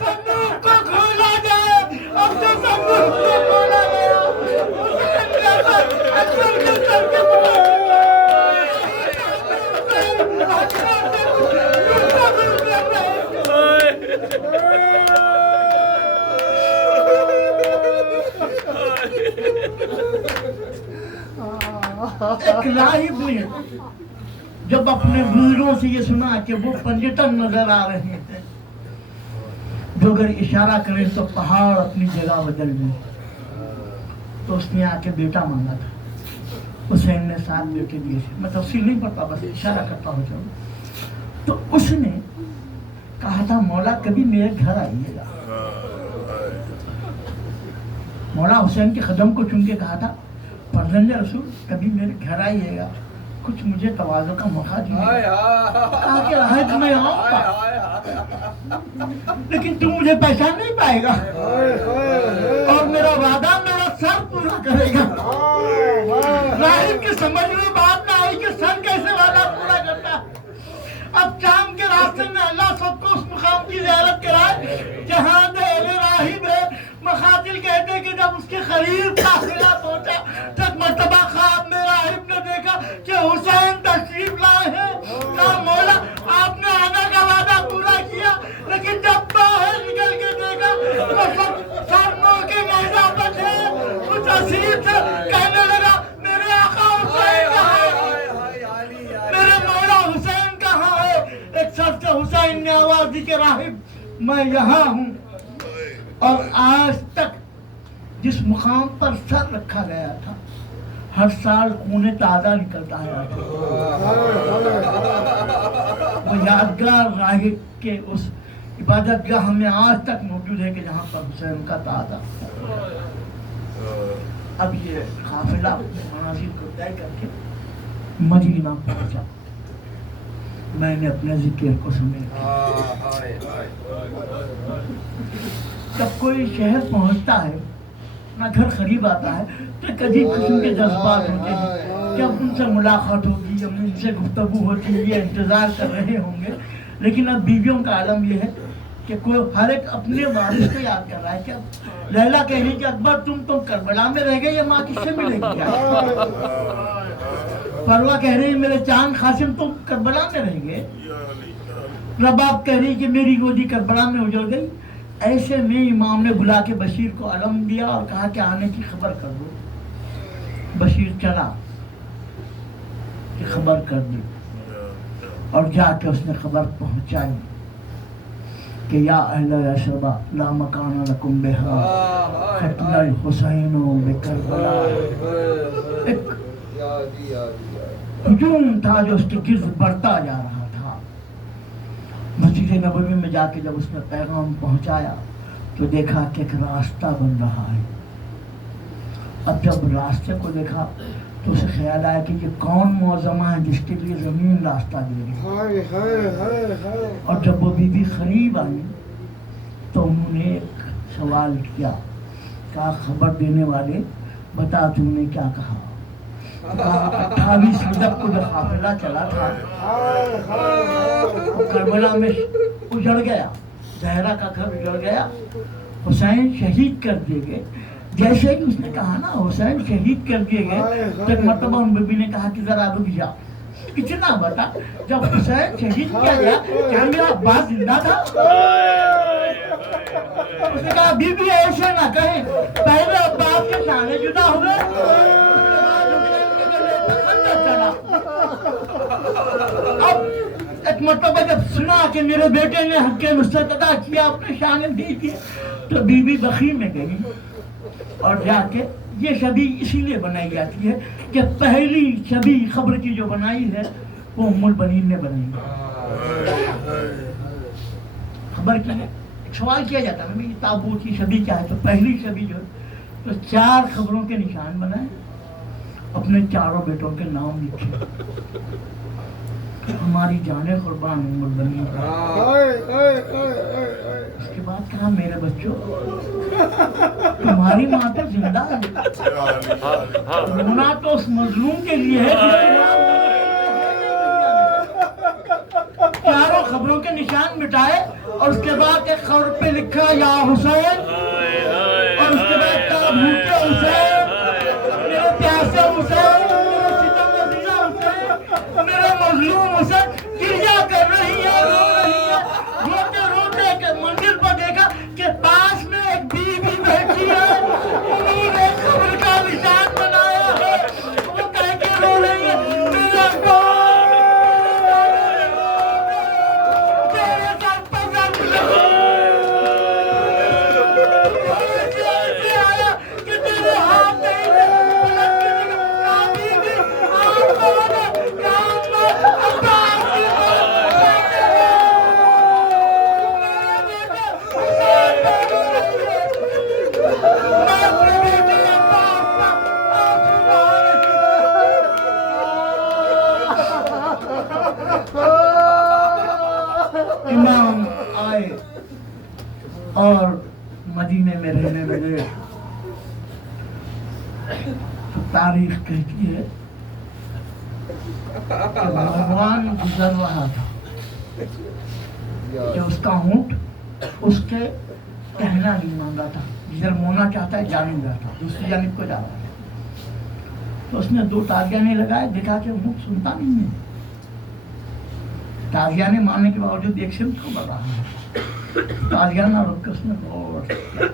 संदूक को खोला जाए। अब तो संदूक को खोला गया, अकबर के सर के एक राहिब ने जब अपने बुजुर्गों से ये सुना कि वो पंडितन नजर आ रहे हैं जो अगर इशारा करें तो पहाड़ अपनी जगह बदल दें, तो उसने आके बेटा मांगा था। हुसैन ने 7 बेटे दिए थे। मैं तफसील नहीं पढ़ता, बस इशारा करता हूँ चलो। तो उसने कहा था मौला कभी मेरे घर आइएगा। मौला हुसैन के कदम को चुन के कहा था फर्जंदे रसूल कभी मेरे घर आइएगा, कुछ मुझे तवाज़ो का मौका दीजिए। कहा कि राहत मैं आऊंगा, लेकिन तू मुझे पहचान नहीं पाएगा और मेरा वादा मेरा सर पूरा करेगा। राहिब के समझ में बात ना आई कि सर कैसे वादा पूरा करता। अब शाम के रास्ते में अल्लाह सबको उस मुकाम की ज़ियारत कराए जहाँ राहिब है। मखातिल कहते हैं कि जब उसके करीब काफिला पहुंचा तब मर्तबा ख्वाब में राहिब ने देखा कि हुसैन तशरीफ लाए हैं। कहा मौला आपने आने का वादा पूरा किया, लेकिन जब बाहर निकल के देखा तो सब सरनों के मैदान पर थे। कुछ असीर से कहने लगा मेरे आका हुसैन कहाँ है, मेरे मौला हुसैन कहाँ है। एक शख्स से हुसैन ने आवाज दी कि राहिब मैं यहाँ हूँ। और आज तक जिस मुकाम पर सर रखा गया था हर साल खून ताज़ा निकलता है। वो यादगार राहिब के उस इबादत गाह में आज तक मौजूद है कि जहाँ पर हुसैन का ताज़ा। अब ये काफिला मनाजिल को तय करके मदीना पहुंचा। मैंने अपने जिक्र को समेटा। जब कोई शहर पहुंचता है ना घर करीब आता है तो कभी किस्म के जज्बात होते हैं, जब उनसे मुलाकात होगी जब उनसे गुफ्तगू होती है, ये इंतज़ार कर रहे होंगे। लेकिन अब बीवियों का आलम यह है कि कोई हर एक अपने वारिस को याद कर रहा है। क्या लैला कह रही कि अकबर तुम करबला में रह गए, ये माँ किससे मिलेगी। परवा कह रही मेरे चांद खासिम तुम करबला में रह गए। रबाब कह रही कि मेरी गोदी करबला में उजड़ गई। ऐसे में इमाम ने बुला के बशीर को अलम दिया और कहा कि आने की खबर कर दो। बशीर चला कि खबर कर दी और जाके उसने खबर पहुंचाई कि या अहले यशरबा ला मकान लकुम बिहा कत्ल हुसैन बिकरबला। एक हुजूम था जो उसके गिर्द बढ़ता जा रहा था। मस्जिद नबवी में जाके जब उसने पैगाम पहुंचाया तो देखा कि एक रास्ता बन रहा है। अब जब रास्ते को देखा तो उसे ख्याल आया कि ये कौन मौजमा है जिसके लिए जमीन रास्ता दे रही है। और जब वो बीबी करीब आई तो उन्होंने एक सवाल किया, क्या खबर देने वाले बता तुमने क्या कहा। 28 रजब को जब काफिला चला था करबला में उजड़ गया, जहरा का घर उजड़ गया, हुसैन शहीद कर दिए गए। जैसे ही उसने कहा ना हुसैन शहीद कर दिए गए तो मर्तबा उन बीबी ने कहा कि जरा रुक जा। कितना बता, जब हुसैन शहीद किया गया क्या मेरा अब्बास जिंदा था। उसने कहा बीबी ऐसे ना कहे, पहले अब्बास के शाने जुदा हुए अब एक मर्तबा जब सुना कि मेरे बेटे ने हक नुसरत अदा किया, अपने शान दे दिए, तो बीबी बखी में गई और जाके ये शबी इसीलिए बनाई जाती है कि पहली शबी खबर की जो बनाई है वो उम्मुल बनीन ने बनाई खबर की। एक सवाल किया जाता है ना ताबूत की शबी क्या है, तो पहली शबी जो तो 4 खबरों के निशान बनाए, अपने चारों बेटों के नाम लिखे। हमारी जाने कुर्बान उम्मुल बनीन। उसके बाद कहा मेरे बच्चों तुम्हारी माँ तो जिंदा है, रोना तो उस मजलूम के लिए है। चारों खबरों के निशान मिटाए और उसके बाद एक खबर पे लिखा या हुसैन, और उसके बाद कहा भूखे हुसैन, मेरे प्यासे हुसैन, मेरे सितमगीज़ हुसैन, मेरे मजलूम हुसैन। गिरिया कर रही है, रो रही है। रोते रोते के मंदिर पर देखा कि पास में एक बीवी बैठी है, उन्होंने खबर का निशान बनाया है, वो कह के रो रही है मेरा तेरे सर पर दर्द आया कि तेरे हाथ नहीं पलट के इमाम आए और मदीने में रहने लगे। तारीख कहती है कि भगवान गुजर रहा था कि उसका ऊँट उसके कहना नहीं मांगा था, जिधर मोना चाहता है जा नहीं रहा था, दूसरी जानिब को जा रहा था। तो उसने 2 तालियाने लगाए, देखा कि ऊँट सुनता नहीं है। तालियाने मारने के बावजूद एक सिमत को बढ़ रहा है। तालियाना रुक के उसने गौर किया।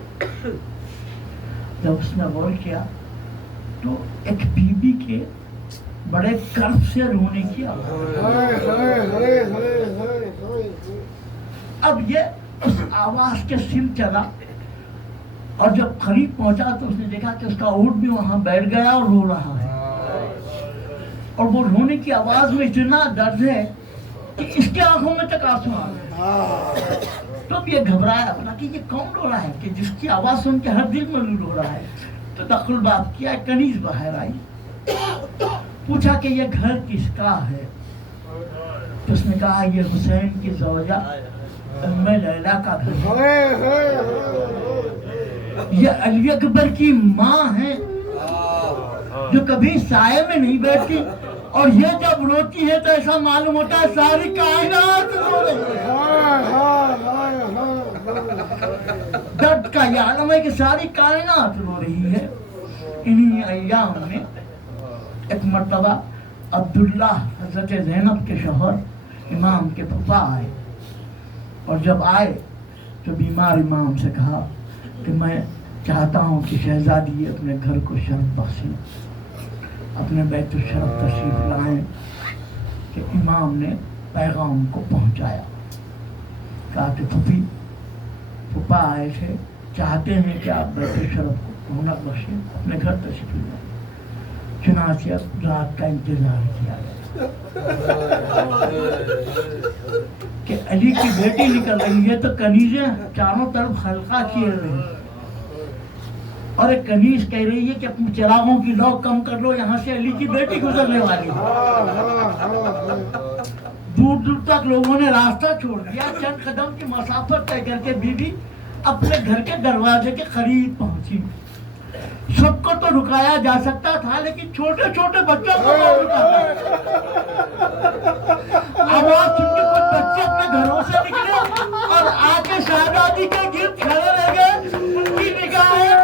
जब उसने गौर किया तो एक बीबी के बड़े कर्ब से रोने की आवाज। अब ये उस आवाज के सिम चला और जब करीब पहुंचा तो उसने देखा कि उसका ऊँट भी वहां बैठ गया और रो रहा है। और वो रोने की आवाज में इतना दर्द है कि इसके आंखों में तक आंसू आ गए। तो अब ये घबराया, बोला कि ये कौन रो रहा है कि जिसकी आवाज सुन के हर दिल में रो रहा है। तो दखल बात किया, कनीज बाहर आई, पूछा कि ये घर किसका है। तो उसने कहा ये हुसैन की ज़ौजा उम्मे लैला का घर है, ये अली अकबर की माँ है जो कभी साये में नहीं बैठती, और ये जब रोती है तो ऐसा मालूम होता है सारी कायनात रो रही है। दर्द का ये आलम है कि सारी कायनात रो रही है। इन्हीं अय्याम में एक मर्तबा अब्दुल्ला हज़रत ज़ैनब के शौहर इमाम के फूफा आए, और जब आए तो बीमार इमाम से कहा कि मैं चाहता हूँ कि शहजादी अपने घर को शरफ बख्शें, अपने बैतुल शरफ तशरीफ लाएं। कि इमाम ने पैगाम को पहुँचाया, कहा कि फूफा आए थे, चाहते हैं कि आप बैतुल शरफ को रौनक बख्शें, अपने घर तशरीफ लाएं। चुनांचे रात का इंतजार किया कि अली की बेटी निकल रही है, तो कनीजें चारों तरफ हल्का किए रही, और एक कनीज कह रही है कि अपने चिरागों की लौ कम कर लो, यहाँ से अली की बेटी गुजरने वाली है। दूर दूर तक लोगों ने रास्ता छोड़ दिया, चंद कदम की मसाफत तय करके बीबी अपने घर के दरवाजे के करीब पहुंची। सबको तो रुकाया जा सकता था, लेकिन छोटे छोटे बच्चों को आवाज सुन के कुछ बच्चे अपने घरों से निकले और आके शहजादी के गिर्द खड़े रह गए। उनकी निगाहें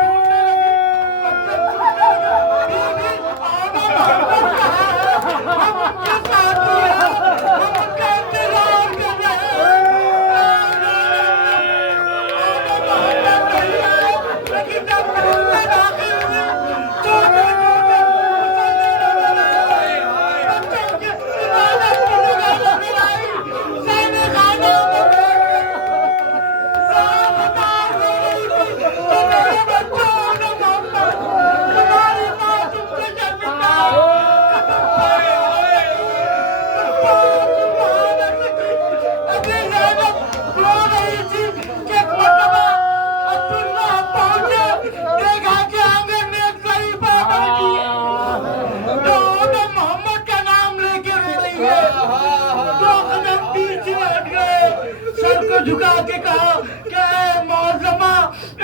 झुका के कहा कि मौजमा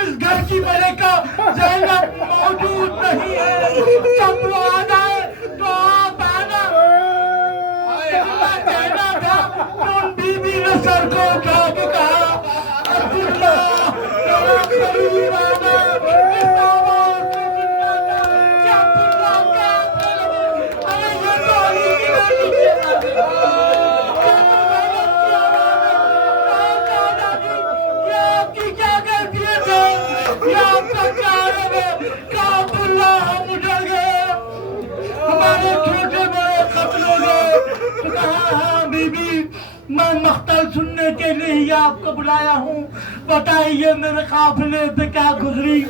इस घर की मलिका ज़ैनब मौजूद नहीं है, जब वो आ जाए तो आप आना। कहना था तो उन बीबी ने सर को उठा के कहा अब्दुल्ला करीब आना। मैं मख्तल सुनने के लिए ही आपको बुलाया हूँ, बताइए मेरे काफिले पे क्या गुजरी।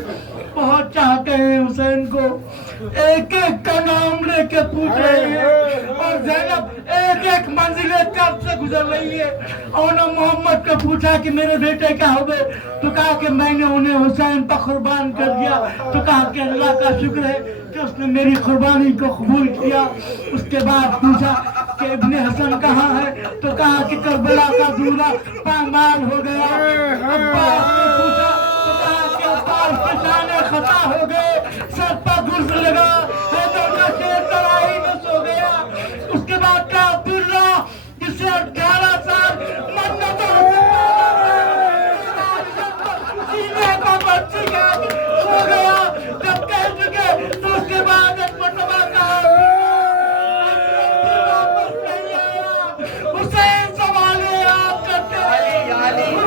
बहुत चाहते हैं हुसैन को, एक एक का नाम लेके पूछ रहे हैं, और ज़ैनब एक एक मंजिले कब से गुजर रही है। और ने मोहम्मद को पूछा कि मेरे बेटे क्या हुए, तो कहा कि मैंने उन्हें हुसैन पर कुर्बान कर दिया। तो कहा कि अल्लाह का शुक्र है कि उसने मेरी कुर्बानी को कबूल किया। उसके बाद पूछा कि इब्ने हसन कहाँ है, तो कहा कि करबला का दूल्हा पामाल हो गया। अब्बास ने पूछा तो कहा कि अब्बास निशाने खता हो गए, सर पर गुर्ज लगा, हैदर का शेर तराई में सो गया। उसके बाद का अब्दुल्ला जिसे 18 साल मन्नतों सीने का बच्ची का सो गया। जब कह चुके तो उसके बाद एक मरतबा कहा वापस नहीं आया। हुसैन सवाले आप करते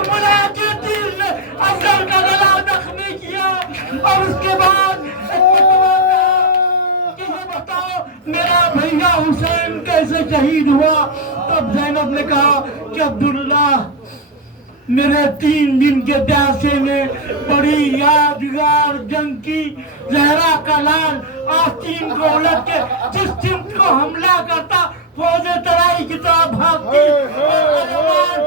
मुला के तीर ने अफजल का गला जख्मी किया और उसके बाद एक मरतबा कहा कि ये बताओ मेरा भैया हुसैन कैसे शहीद हुआ। तब ज़ैनब ने कहा कि अब्दुल्ला मेरे 3 दिन के प्यासे में बड़ी यादगार जंग की जहरा का लाल आस्तीन को उलट के जिस सिमत को हमला करता फौज तराई की तरफ भागती और